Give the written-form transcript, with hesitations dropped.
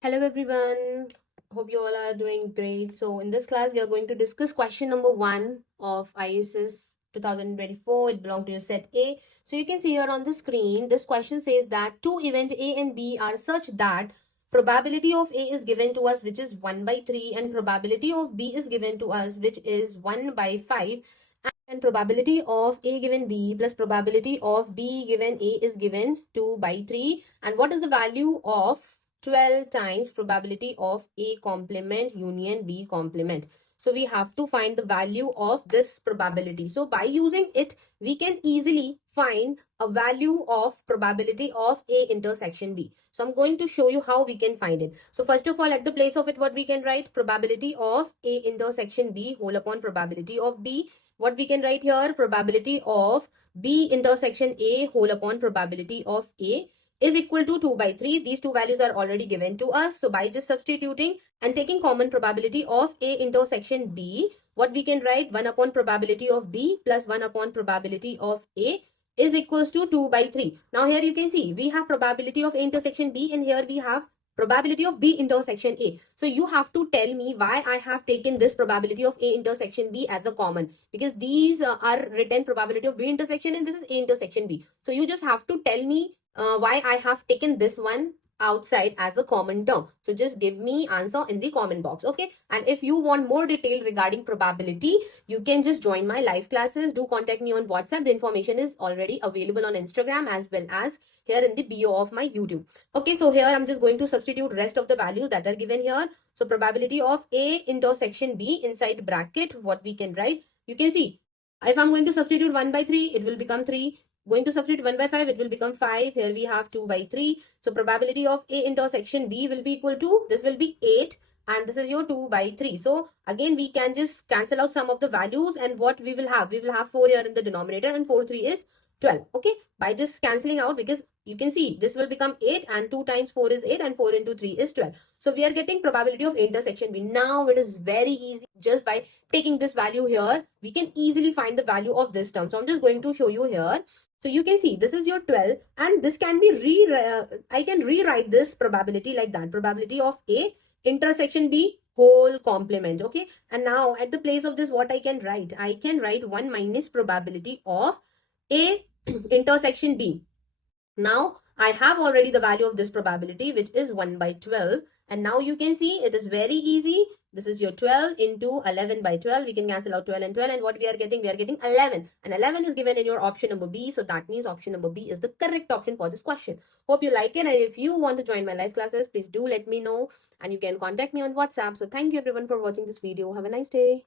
Hello everyone. Hope you all are doing great. So in this class we are going to discuss question number 1 of ISS 2024. It belongs to your set A. So you can see here on the screen this question says that two event A and B are such that probability of A is given to us which is 1 by 3 and probability of B is given to us which is 1 by 5 and probability of A given B plus probability of B given A is given 2 by 3. And what is the value of 12 times probability of A complement union B complement? So we have to find the value of this probability. So by using it, we can easily find a value of probability of A intersection B. So I'm going to show you how we can find it. So first of all, at the place of it, what we can write? Probability of A intersection B whole upon probability of B. What we can write here? Probability of B intersection A whole upon probability of A is equal to 2 by 3. These two values are already given to us. So by just substituting and taking common probability of A intersection B, what we can write? 1 upon probability of B plus 1 upon probability of A is equals to 2 by 3. Now here you can see we have probability of A intersection B and here we have probability of B intersection A. So you have to tell me why I have taken this probability of A intersection B as a common, because these are written probability of B intersection and this is A intersection B. So you just have to tell me why I have taken this one outside as a common term. So just give me answer in the comment box. Okay. And if you want more detail regarding probability, you can just join my live classes. Do contact me on WhatsApp. The information is already available on Instagram as well as here in the bio of my YouTube. Okay, so here I'm just going to substitute rest of the values that are given here. So probability of A intersection B inside bracket, what we can write? You can see if I'm going to substitute 1 by 3, it will become 3. Going to substitute 1 by 5, it will become 5. Here we have 2 by 3. So probability of A intersection B will be equal to, this will be 8 and this is your 2 by 3. So again, we can just cancel out some of the values and what we will have? We will have 4 here in the denominator and 4, 3 is 12. Okay, by just cancelling out, because you can see this will become 8 and 2 times 4 is 8 and 4 into 3 is 12. So we are getting probability of intersection B. Now it is very easy. Just by taking this value here, we can easily find the value of this term. So I'm just going to show you here. So you can see this is your 12 and this can be I can rewrite this probability like that. Probability of A intersection B whole complement. Okay, and now at the place of this, what I can write? I can write 1 minus probability of A intersection B. Now I have already the value of this probability, which is 1 by 12. And now you can see it is very easy. This is your 12 into 11 by 12. We can cancel out 12 and 12. And what we are getting? We are getting 11. And 11 is given in your option number B. So that means option number B is the correct option for this question. Hope you like it. And if you want to join my live classes, please do let me know. And you can contact me on WhatsApp. So thank you everyone for watching this video. Have a nice day.